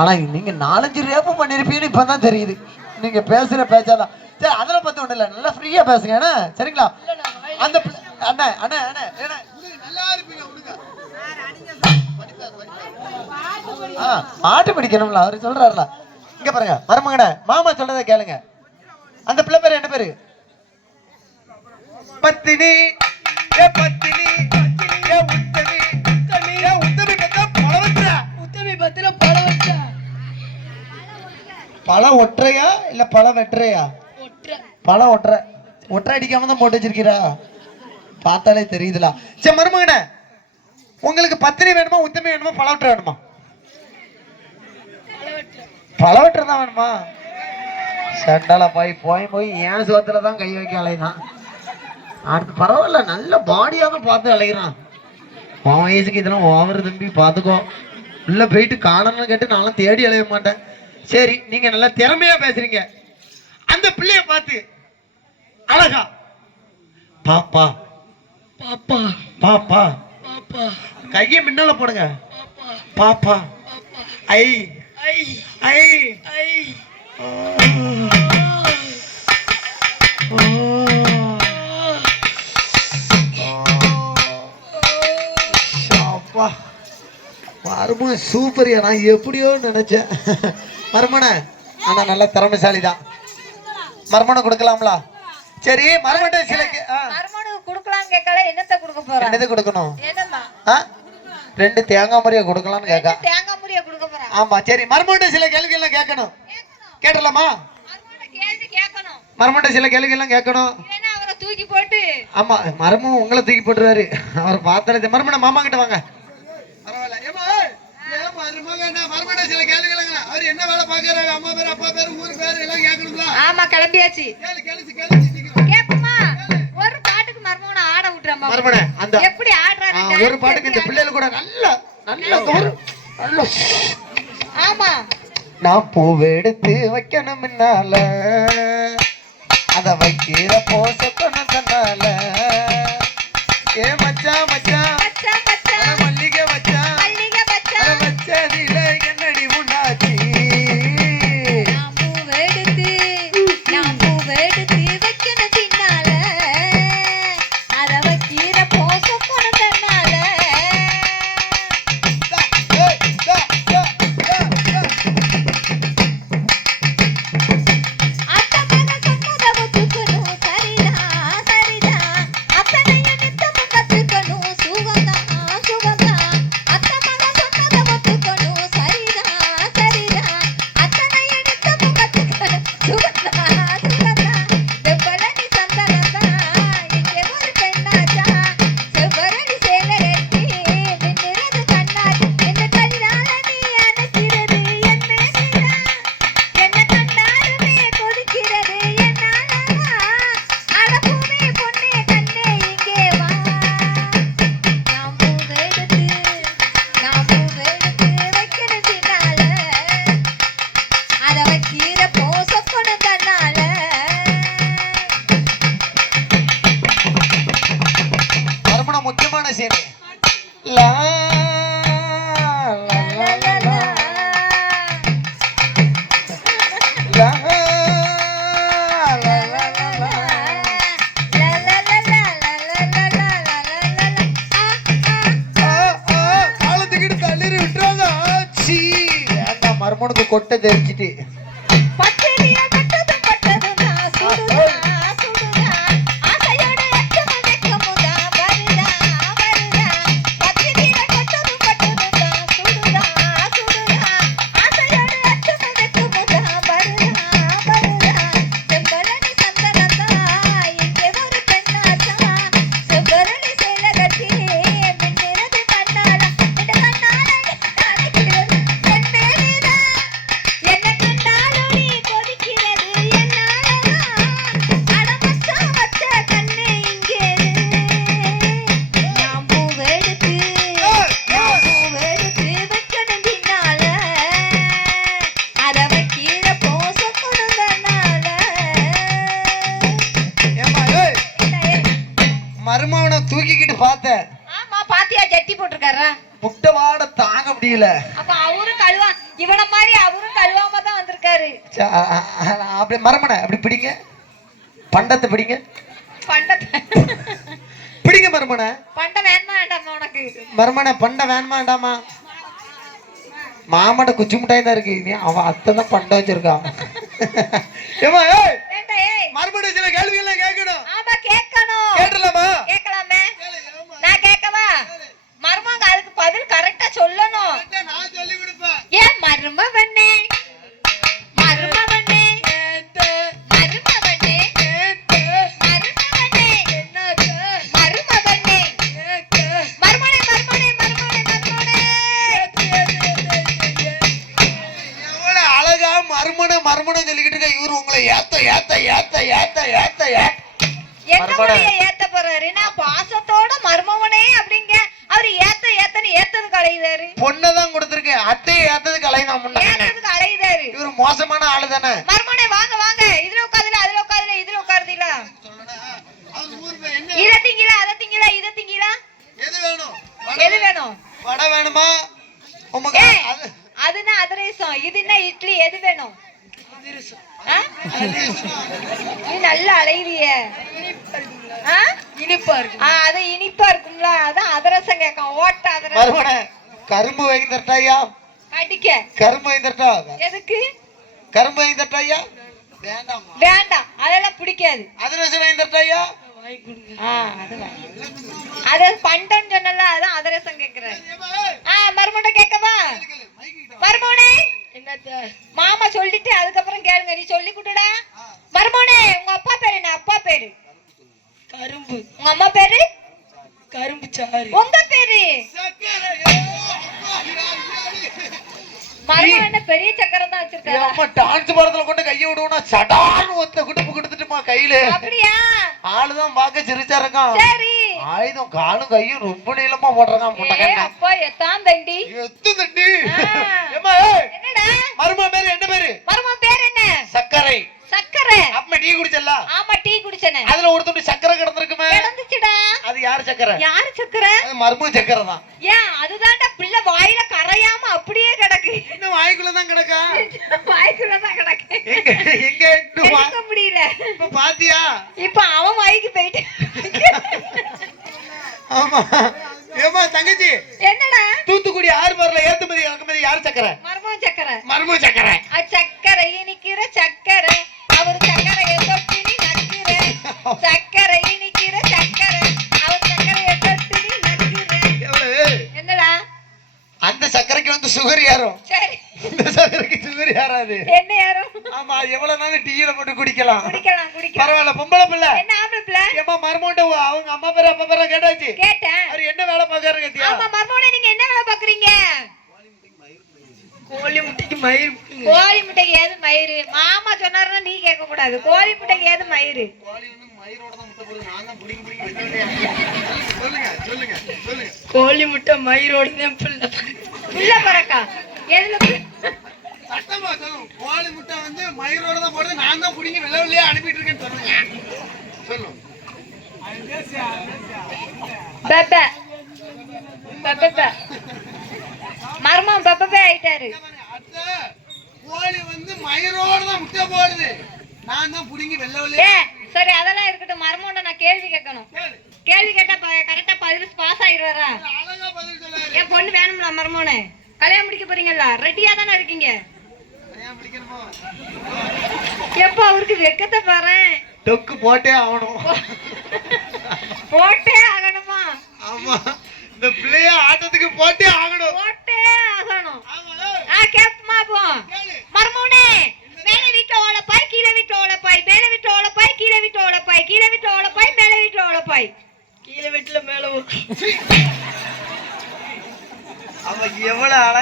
ஆனா நீங்க 4-5 ரேப்பு பண்ணிருப்பீங்கன்னு இப்பதான் தெரியுது. நீங்க பேசுற பேச்சாதான். சரி அதில் பத்தி ஒண்ணு இல்ல, நல்லா ஃப்ரீயா பேசுங்க என்ன சரிங்களா? அந்த அண்ணா அண்ணா அண்ணா நல்லா இருப்பீங்க. பாட்டு படிக்கணும்ல அவரு சொல்றாருல. இங்க பாருங்க மருமகனே, மாமா சொல்றதை கேளுங்க. அந்த பிள்ளை பேரு என்ன பேரு? பத்தினி. ஏ பத்தினி, ஏ உத்தமி, ஏ உத்தமி பத்தா பழவற்ற. உத்தமி பத்தில பழவற்ற. பழ ஒற்றையா இல்ல பழ வெற்றையா? பழ ஒற்றை. ஒற்றை அடிக்காம தான் போட்டு வச்சிருக்கீரா? பார்த்தாலே தெரியுதுல. சரி மருமகனே, உங்களுக்கு பத்தினி வேணுமா உத்தமி வேணுமா பழவற்ற வேணுமா? பழவற்ற தான் வேணுமா? சண்டால போய் ஏன் சோத்துல தான் கை வைக்க அலைதான். அடுத்து பரவாயில்ல, நல்ல பாடியாக பார்த்து அலைகிறான். உன் வயசுக்கு இதெல்லாம் ஓவர் தம்பி, பார்த்துக்கோ. உள்ள போயிட்டு காணணும்னு கேட்டு நானும் தேடி அலைய மாட்டேன். சரி நீங்க நல்லா திறமையா பேசுறீங்க. அந்த பிள்ளைய பார்த்து அழகா பாப்பா பாப்பா பாப்பா பாப்பா கையை முன்னால போடுங்க. பாப்பா ஐ ஐ ஐ ஐ மருமன சூப்பரியா, நான் எப்படியோ நினைச்சேன். மருமன ஆனா நல்ல திறமைசாலி தான். மருமனை கொடுக்கலாம்ல? சரி மருமட்ட சிலைக்கு கொடுக்கலாம் கேட்கல. என்னத்தை கொடுக்க போறேன்? என்னது கொடுக்கணும்? 2 தேங்காய் முறையை கொடுக்கலாம்னு கேட்க. தேங்காய் முறையை கொடுக்க போறேன். ஆமா சரி, மருமட்ட சில கேள்வி எல்லாம் கேட்கணும். கேட்டலாமா? மருமட்ட சில கேள்வி எல்லாம் கேட்கணும். அவரை தூக்கி போட்டு. ஆமா மருமம் உங்களை தூக்கி போட்டுருவாரு. அவர் பார்த்தாலே. மருமன மாமா கிட்ட வாங்க. பரவாயில்ல. மருமட்ட சில கேள்வி அவர் என்ன வேலை பாக்குறாரு, அம்மா பேரு அப்பா பேரு ஊர் பேரு எல்லாம் கேட்கணுங்களா? ஆமா கிளம்பியாச்சு. கேப்பமா ஒரு பாட்டுக்கு மர்மோன ஆட விட்டுறமா. மர்மோனே அந்த எப்படி ஆடுறாரு ஒரு பாட்டுக்கு இந்த பிள்ளைகள் கூட நல்ல நல்ல. ஆமா நான் பூவை எடுத்து வைக்கணும் முன்னால, அத வைக்கிற போசக்கணும் தன்னால. ஏ மச்சான் மச்சான் மச்சான் மச்சான் மல்லிகை மச்சான் மல்லிகை மச்சான் வச்சதில என்னடி உண்டாச்சி? நான் பூவை எடுத்து வைக்கணும் பின்னால, அத வைக்கிற போசக்கணும் தன்னால. மர்மனுக்கு கொட்டை தெரிச்சிட்டு மருமவனை தூக்கிக்கிட்டு பார்த்தேன். ஆமா பாத்தியா ஜட்டி போட்டுருக்காரா? முட்டை வாட தாங்க முடியல. அப்ப அவரு கழுவா இவன மாதிரி அவரும் கழுவாம தான் வந்திருக்காரு. அப்படி மரமனை அப்படி பிடிங்க, பண்டத்தை பிடிங்க, பண்டத்தை பிடிங்க மரமனை. பண்டம் வேணுமா வேண்டாமா உனக்கு? மரமனை பண்டம் வேணுமா வேண்டாமா? மாமட குச்சி மிட்டாய் தான் இருக்கு, நீ அவன் அத்தை தான் பண்டம் வச்சிருக்கான். ஏமா ஏய் மறுபடி சில கேள்வி எல்லாம் கேட்கணும். ஆமா கேட்கணும். கேட்டலாமா? கேட்கலாமே. நான் கேட்கவா? மருமங்க அதுக்கு பதில் கரெக்டா சொல்லணும். நான் சொல்லி கொடுப்பேன். ஏன் மருமவனே மருமவனே மருமவனே மருமவனே மருமவனே மருமனே மருமனே மருமனே மருமனே. எவ்வளவு அழகா மருமனை மருமனை சொல்லிக்கிட்டு இருக்க இவரு உங்களை ஏத்த ஏத்த ஏத்த ஏத்த ஏத்த எங்க முடிய ஏத்த போறாரு? நான் பாசத்தோட மருமவனே அப்படிங்க அவரு ஏத்த ஏத்தன்னு ஏத்ததுக்கு அலையுதாரு. பொண்ணதான் கொடுத்துருக்கேன், அத்தையை ஏத்ததுக்கு அலைதான் முன்ன. ஏத்ததுக்கு அலையுதாரு. இவரு மோசமான ஆளு தானே. மருமவனே வாங்க வாங்க, இதுல உட்காருல அதுல உட்காருல இதுல உட்காருதீல. இத திங்கில அத திங்கில இத திங்கில. எது வேணும்? எது வேணும்? வடை வேணுமா? உமக்கு அதுனா அதிரசம், இதுனா இட்லி, எது வேணும்? நீ நல்லா அலையிறிய. இனிப்பா இருக்கு. அது இனிப்பா இருக்கும்ல, அதான் அதிரசம் கேட்கும். ஓட்ட அதிரசம். கரும்பு வாங்கி தரட்டாயா? அடிக்க கரும்பு வாங்கி தரட்டா? எதுக்கு கரும்பு வாங்கி தரட்டாயா? வேண்டாம் வேண்டாம், அதெல்லாம் பிடிக்காது. அதிரசம் வாங்கி தரட்டாயா? அது பண்டம் சொன்னல, அதான் அதிரசம் கேக்குறேன். மருமனை கேட்கவா? மருமோனே மாமா சொல்லிட்டு அதுக்கப்புறம் கேளுங்க. நீ சொல்லி கொடுடா. மருமோனே உங்க அப்பா பேரு என்ன? அப்பா பேரு கரும்பு. உங்க அம்மா பேரு கரும்பு சாறு. உங்க பேரு மருமன் என்ன பெரிய சக்கரம் தான் வச்சிருக்காரு. அம்மா டான்ஸ் படத்துல கொண்டு கையை விடுவோம்னா சடார்னு ஒத்த குடுப்பு கொடுத்துட்டுமா கையில. அப்படியா? ஆளுதான் பாக்க சிரிச்சா இருக்கான். சரி. ஆயுதம் காலும் கையும் ரொம்ப நீளமா போடுறான். அப்பா எத்தான் தண்டி. எத்து தண்டி. என்னடா மருமன் பேரு என்ன பேரு? மருமன் பேர் என்ன? சக்கரை. சக்கரை. அப்ப டீ குடிச்சல? ஆமா டீ குடிச்சனே. அதுல ஒரு துண்டு சக்கரை கிடந்திருக்குமே. கிடந்துச்சுடா. அது யார் சக்கரை? யார் சக்கரை? அது மருமன் சக்கரை தான். ஏன் அதுதான்டா பிள்ளை வாயில கரையாம அப்படியே கிடக்கு. இன்னும் வாய்க்குள்ள தான் கிடக்கா? வாய்க்குள்ள தான் கிடக்கு. எங்க எடுக்க முடியல. இப்ப பாத்தியா? இப்ப அவன் வாய்க்கு போயிட்டு. ஆமா. ஏமா தங்கச்சி என்னடா? தூத்துக்குடி ஆறுபார்ல ஏத்துமதி இறக்குமதி யார் சக்கரை? மருமன் சக்கரை. மருமன் சக்கரை. சக்கரை இனிக்கிற சக்கரை அவர் சக்கரையை தொட்டு நீ நக்குற. சக்கரை இனிக்கிற சக்கரை அவர் சக்கரையை தொட்டு நீ நக்குற. என்னடா? அந்த சக்கரைக்கு வந்து சுகர் யாரும். சரி. இந்த சக்கரைக்கு சுகர் யாராது? என்ன யாரும்? ஆமா, எவ்வளவு நாள் டீயில போட்டு குடிக்கலாம். குடிக்கலாம் குடிக்கலாம். பரவாயில்ல. பொம்பளை பிள்ளை. என்ன ஆம்பளை பிள்ளை? ஏமா மருமோண்ட அவங்க அம்மா பேரு அப்பா பேரா கேட்டாச்சு. கேட்டேன். அவர் என்ன வேலை பாக்குறாரு கேட்டியா? ஆமா மருமோனே நீங்க என்ன வேலை பாக்குறீங்க? கோழி முட்டைக்கு மயிர். கோழி முட்டைக்கு ஏது மயிறு? மாமா சொன்னாருன்னா நீ கேட்க கூடாது. கோழி முட்டைக்கு ஏது மயிறு? கோழி வந்து மயிரோட தான் முட்டை போடுது. நான் தான் புடிங்க புடிங்க வெட்டலையா? சொல்லுங்க சொல்லுங்க சொல்லுங்க. கோழி முட்டை மயிரோட தான் புள்ள பறக்கா. எதுல சத்தமா சொல்லுங்க. கோழி முட்டை வந்து மயிரோட தான் போடுது. நான் தான் புடிங்க வெள்ளை வெள்ளையா அனுப்பிட்டு இருக்கேன்னு சொல்லுங்க. சொல்லுங்க. பெப்ப பெப்ப மர்மம் பெப்ப ஆயிட்டாரு. கோழி வந்து மயிரோட தான் முட்டை போடுது. நான் தான் புடிங்க வெள்ளை வெள்ளையா. சரி அதெல்லாம் இருக்கட்டும். மர்மோட நான் கேள்வி கேட்கணும். கேள்வி கேட்டா கரெக்டா பதில் பாஸ் ஆயிடுவாரா? அழகா பதில் சொல்ல. என் பொண்ணு வேணும்ல மர்மோனே? கல்யாணம் முடிக்க போறீங்கல்ல? ரெடியா தானே இருக்கீங்க? எப்ப அவருக்கு வெக்கத்தை பாரு. டொக்கு போட்டே ஆகணும். போட்டே ஆகணுமா? ஆமா, இந்த பிள்ளைய ஆட்டத்துக்கு போட்டே ஆகணும். போட்டே ஆகணும். கேப்பமா போ. மர்மோனே மேல வீட்டு ஓலப்பாய் கீழே வீட்டு ஓலப்பாய் மேல வீட்டு ஓலப்பாய் கீழே வீட்டு ஓலப்பாய் கீழே வீட்டு ஓலப்பாய் மேல வீட்டு ஓலப்பாய். கீழே வீட்டுல மேல அவ எவ்வளவு